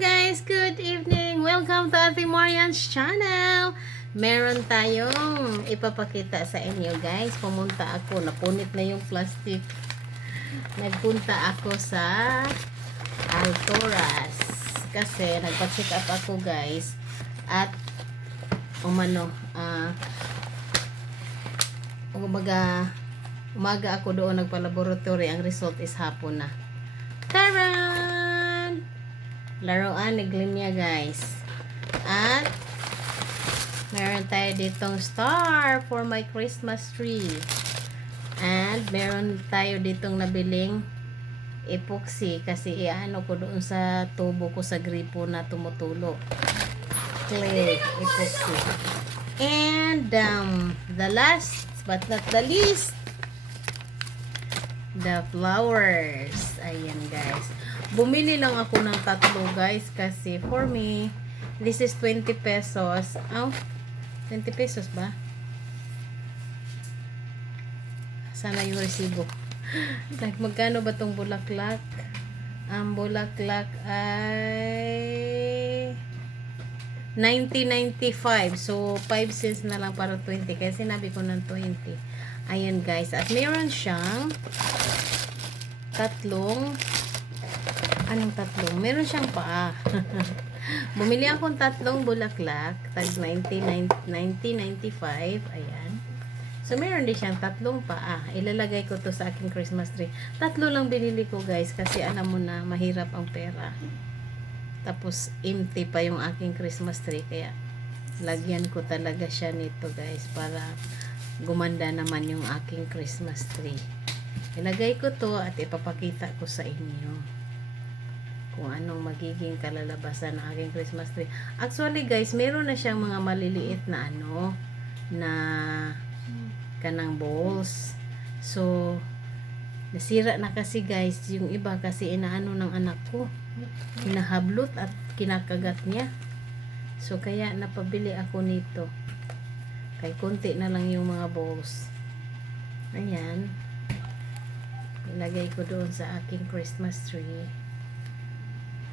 guys! Good evening! Welcome to Ate Marian's channel! Meron tayong ipapakita sa inyo guys. Pumunta ako. Napunit na yung plastic. Nagpunta ako sa Altoras. Kasi nagpa-check up ako guys. At umano, ah, umaga, umaga ako doon nagpa-laboratory. Ang result is hapon na. Taran! Laruan ni Glimya guys. At meron tayo ditong star for my Christmas tree. And meron tayo ditong nabiling epoxy kasi iano ko doon sa tubo ko sa gripo na tumutulo. Clay epoxy. And um, the last but not the least the flowers. Ayan guys. Bumili lang ako ng tatlo guys kasi for me this is 20 pesos. Oh, 20 pesos ba? Sana yung resibo. like magkano ba tong bulaklak? Ang bulaklak ay 1995. So 5 cents na lang para 20 kaya sinabi ko ng 20. Ayan guys. At meron siyang tatlong anong tatlong? Meron siyang paa. Bumili akong tatlong bulaklak. Tag 19, 1995. Ayan. So, meron din siyang tatlong paa. Ilalagay ko to sa aking Christmas tree. Tatlo lang binili ko guys kasi alam mo na mahirap ang pera. Tapos, empty pa yung aking Christmas tree. Kaya, lagyan ko talaga siya nito guys para gumanda naman yung aking Christmas tree. Ilagay ko to at ipapakita ko sa inyo kung anong magiging kalalabasan ng aking Christmas tree. Actually guys, meron na siyang mga maliliit na ano na kanang balls. So, nasira na kasi guys, yung iba kasi inaano ng anak ko. Hinahablot at kinakagat niya. So, kaya napabili ako nito. Kay konti na lang yung mga balls. Ayan. Ilagay ko doon sa aking Christmas tree.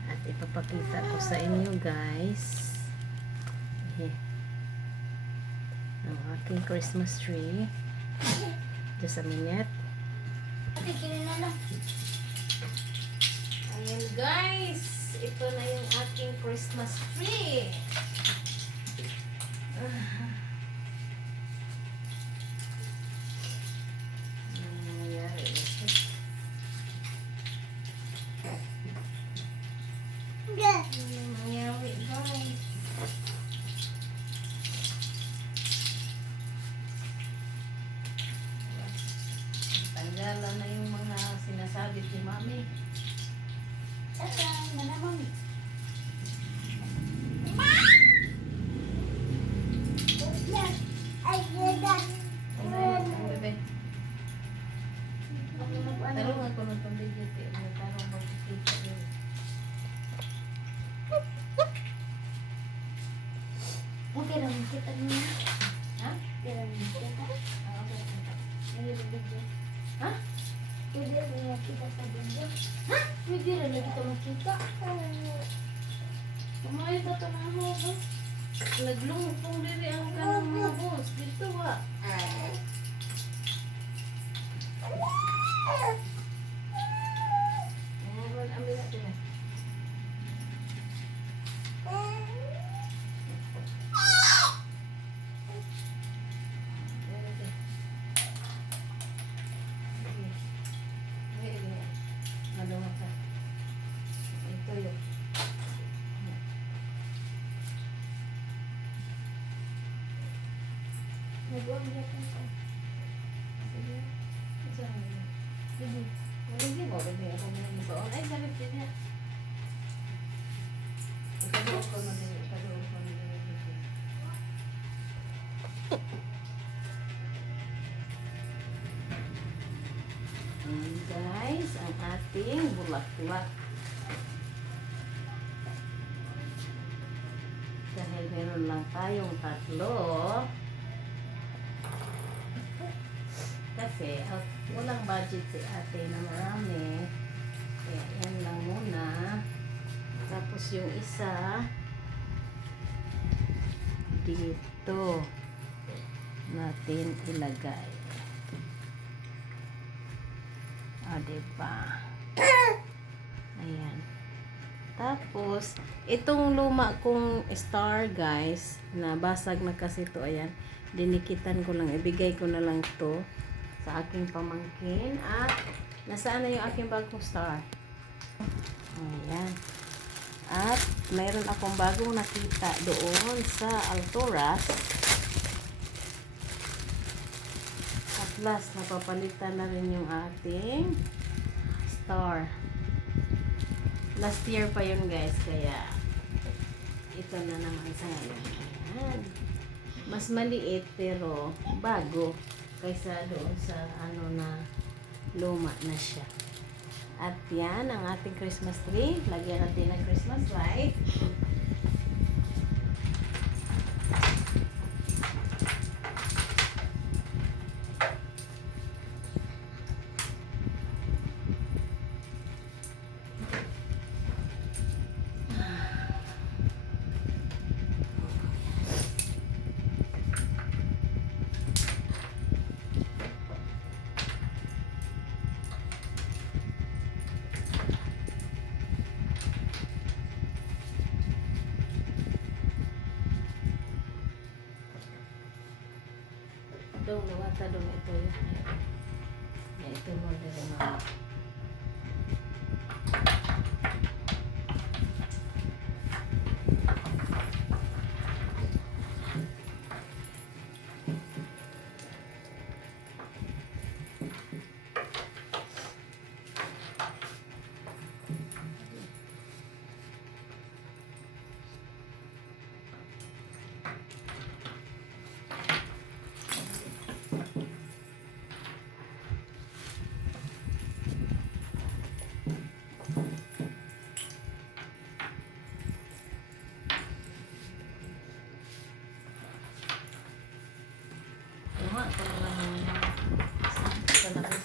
At ipapakita ko sa inyo guys. Ang aking Christmas tree. Just a minute. Ayan guys. Ito na yung aking Christmas tree. Ah. Ano nangyayari ito? Ano nangyayari guys? Tanggalan na yung mga sinasabi ni Mami. Tarungan ko kita yun. Okay lang kita niya. Naglungkong diri ang kanang mga boss. Dito wa. Meron, Malagyan mo. Lagyan ako mo ng baon. Ay, sabi ko niya. Ikaduon ko na din. Ikaduon ko na din. Ayan guys, ang ating bulaklak. Dahil meron lang tayong tatlo, kasi uh, walang budget si ate na marami. Kaya yan lang muna. Tapos yung isa, dito natin ilagay. O, diba? Ayan. Tapos, itong luma kong star, guys, na basag na kasi to ayan, dinikitan ko lang, ibigay ko na lang to sa aking pamangkin. At, nasaan na yung aking bagong star? Ayan. At, mayroon akong bagong nakita doon sa Altoras. At last, napapalitan na rin yung ating star. Last year pa yun guys, kaya ito na naman sa ngayon. Ayan. Mas maliit pero bago kaysa doon sa ano na luma na siya. At yan ang ating Christmas tree. Lagyan natin ng Christmas light. Dong, nawata dong ito yun. Ito mo na. Ito na lang yung ito na lang.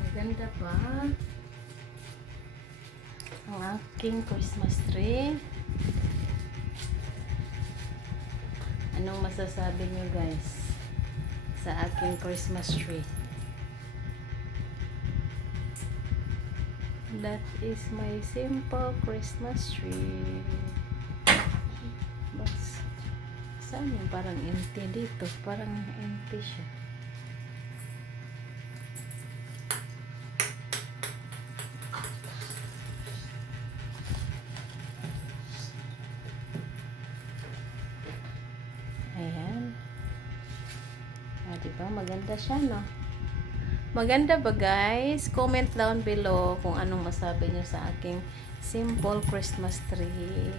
Maganda ba? Ang aking Christmas tree. Anong masasabi nyo guys sa aking Christmas tree? That is my simple Christmas tree. Bas, saan yung parang empty dito? Parang empty siya. Ah, di ba? Maganda siya, no? Maganda ba, guys? Comment down below kung anong masabi nyo sa aking simple Christmas tree.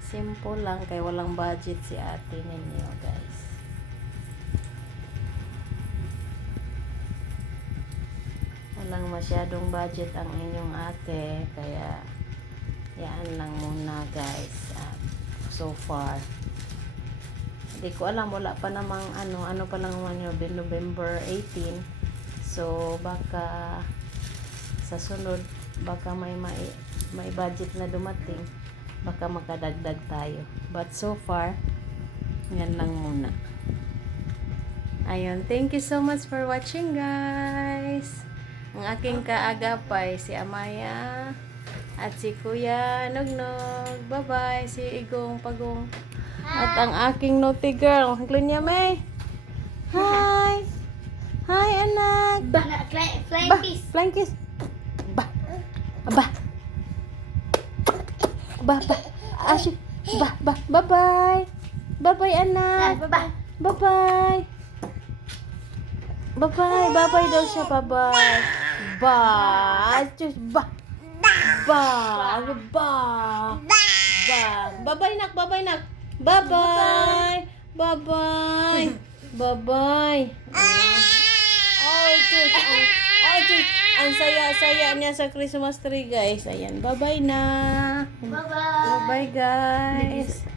Simple lang, kay walang budget si ate ninyo, guys. Walang masyadong budget ang inyong ate, kaya yan lang muna, guys. So far. Hindi ko alam, wala pa namang ano, ano pa lang naman yun, November 18. So, baka sa sunod, baka may, may, may budget na dumating, baka makadagdag tayo. But so far, yan lang muna. Ayun, thank you so much for watching guys. Ang aking kaagapay, si Amaya at si Kuya Nugnog. Bye-bye, si Igong Pagong. At ang aking naughty girl, Glunya May. Hi! Hi, anak! Ba! Fly, flying Ba! kiss. Flying kiss! Ba! Ba! Ba! Ba! Ashi! Ba! Ba! Bye-bye! Bye-bye, Ah, anak! baba. Bye-bye! Bye-bye! Bye-bye daw siya, bye-bye! Ba! Just ba! Ba! Ba! Ba! Bye-bye, nak! Bye-bye, nak! Bye-bye! Bye-bye! Bye-bye! Oh, just, oh, oh, just, ang saya-saya niya sa Christmas tree, guys. Ayan, bye-bye na. Bye-bye. Bye-bye, guys.